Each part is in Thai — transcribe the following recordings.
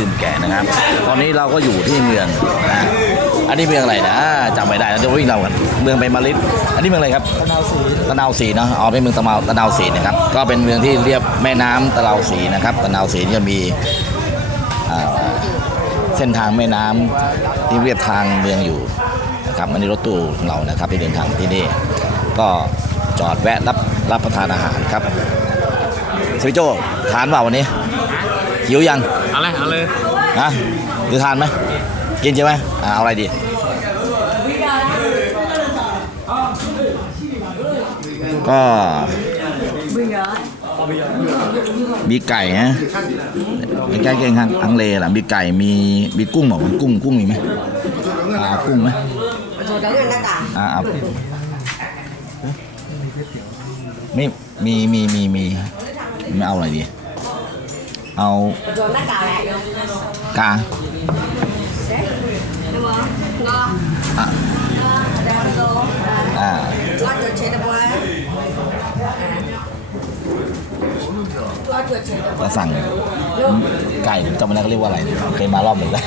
ดื่มแก่นะครับ ตอนนี้เราก็อยู่ที่เมืองนะอันนี้เมืองอะไรนะจำไม่ได้นะเดี๋ยววิ่งเรากันเมืองเบมาริสอันนี้เมืองอะไรครับตะนาวสีตะนาวศรีเนาะอ๋อเป็นเมืองตะนาวตะนาวศรีนะครับก็เป็นเมืองที่เรียบแม่น้ำตะนาวศรีนะครับตะนาวศรีเนี่ยมีอ่าเส้นทางแม่น้ำที่เรียบทางเมืองอยู่นะครับอันนี้รถตู้ของเรานะครับที่เดินทางมาที่นี่ก็จอดแวะรับรับประทานอาหารครับสวิโจทานเปล่าวันนี้ หิวยังอะไรเอาเลยนะหรือทานไหมกินใช่ไหมอ่าเอาอะไรดีก็มีไก่ฮะใกล้ๆเก่งทางอังเลล่ะมีไก่มีมีกุ้งบอกว่ากุ้งกุ้งมีไหมอ่ากุ้งไหมอ่าเอาไม่มีมีมีมีไม่เอาอะไรดี เอากาอะอ่าก็สั่งไก่จำไม่ได้เขาเรียกว่าอะไรเคยมารอบหนึ่งแล้ว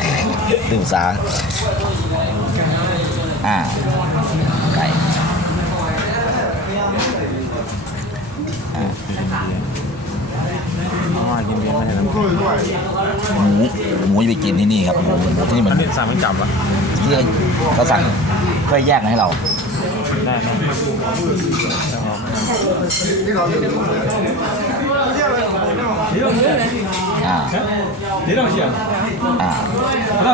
ลืมสาอ่าไก่อ่า ใช่ไหมหมูหมูจะไปกินที่นี่ครับหมูหมูที่นี่มันสั่งไม่จับวะเพื่อเขาสั่งเพื่อแยกมาให้เราได้ไหมอ่าอ่าก็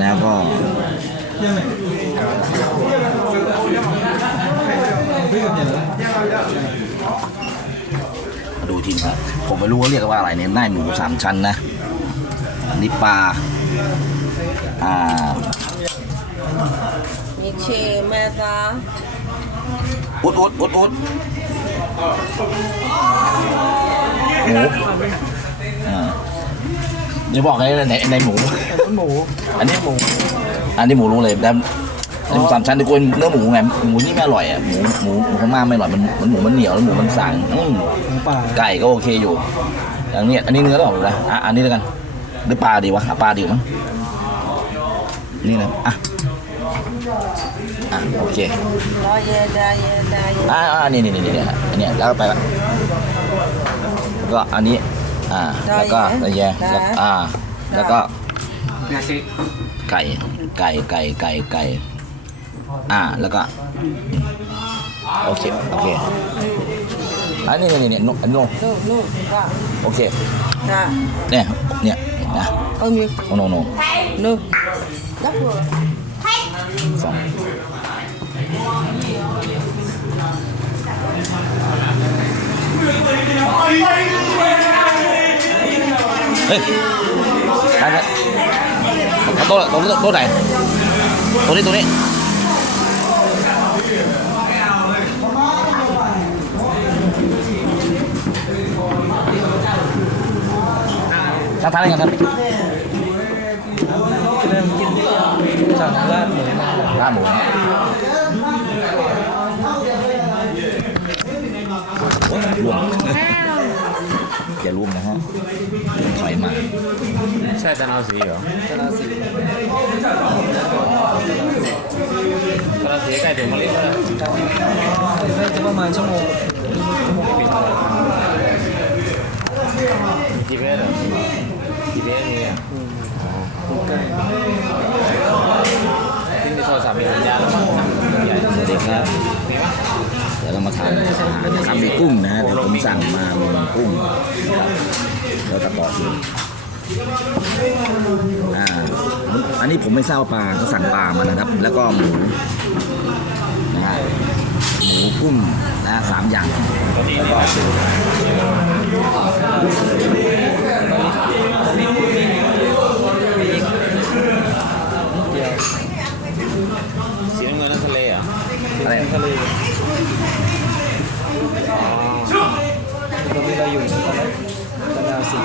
แล้วก็ มาดูทีมครับผมไม่รู้ว่าเรียกว่าอะไรเนี่ยได้หมูสามชั้นนะอันนี่ปลาอ่ามีเชแม่ตาอุดอุดอุดอุดหมูอ่านี่บอกไงในในหมูหมู อันนี้หมู อันนี้หมูรู้เลยแต่ หมูสามชั้นดีกว่าเนื้อหมูไงหมูนี่ไม่อร่อยอะหมูหมูหมูพม่าไม่อร่อยมันมันหมูมันเหนียวแล้วหมูมันสั่งอืมหมูป่าไก่ก็โอเคอยู่อย่างเนี้ยอันนี้เนื้อหรอเปล่าอะอันนี้แล้วกันหรือปลาดีวะอะปลาดีมั้งนี่นะอะอะโอเครอเยดาเยดาเยอ่าอ่านี่นี่นี่นี่อันเนี้ยแล้วก็ไปละแล้วก็อันนี้อ่าแล้วก็แล้วแย่แล้วอ่าแล้วก็ไก่ไก่ไก่ไก่ไก่ อ่าแล้วก็อืมโอเคโอเคอันนี้นี่นี่นี่โนอันนี้โนนู่นนู่นก็โอเคค่ะเนี่ยเนี่ยนะเออมีโนโนโนนู่นยักษ์หัวสองเฮ้ยอันนี้เอาโต๊ะโต๊ะโต๊ะไหนโต๊ะนี้โต๊ะนี้านทานอะไรกันครับเริ่มกินสั่งลาดหมูมาลาบหมูรวมอย่ารวมนะฮะถอยมาใช่ตะนาสีเหรอตะนาสีตะนาสีใกล้ถึงมะลิแล้วน่าจะประมาณชั่วโมงชั่วโมงปิดจีเอสเหรอ เอสมีอะใกล้ที่มีโทรศัพท์มีสัญญาณแล้วมั้งใหญ่สวัสดีครับเดี๋ยวเรามาทานอาหารนะครับมีกุ้งนะฮะเดี๋ยวผมสั่งมามีกุ้งนะครับแล้วตะกอกอยู่อ่าอันนี้ผมไม่ทราบว่าปลาก็สั่งปลามานะครับ แล้วก็หมูนะฮะหมูกุ้งนะสามอย่างแล้วก็ ตรนนี้เราอยู่ตลาดสิง